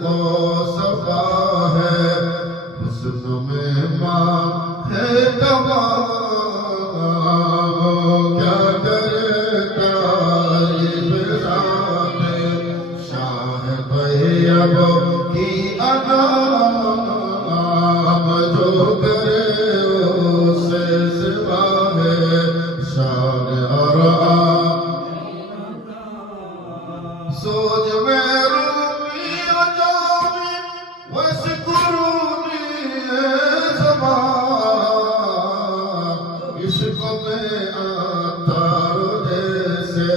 को सफा है, हुस्न में माँ है तमाम, क्या करे तारीफ ज़ाते शाह तैयब की अनाम, जो करे उससे सिवा है शान और सोच में रूमी और जामी वशकुरूनी ज़बान, इश्क में अतारो जैसे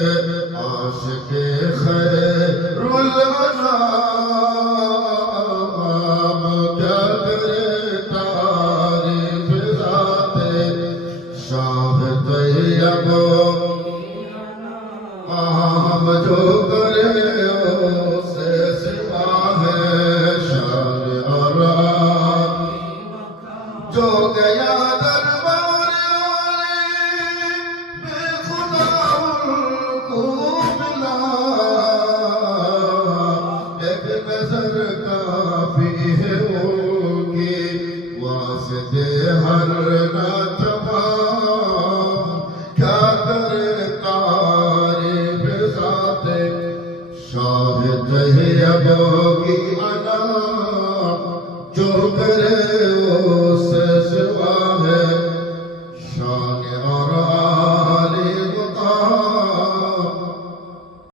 आशिक़ खैरुल अनाम, क्या करे तारीफ ज़ाते शाह तैयब हम, जो करे उससे सिवा है शान और जो गया दरबार आली में खुदा उनको मिला, एक नजर काफी है उनकी वास्ते हर ना तमाम, क्या करे तारीफ ज़ाते शाह तैयब की अनाम, जो करे उससे सिवा है शान और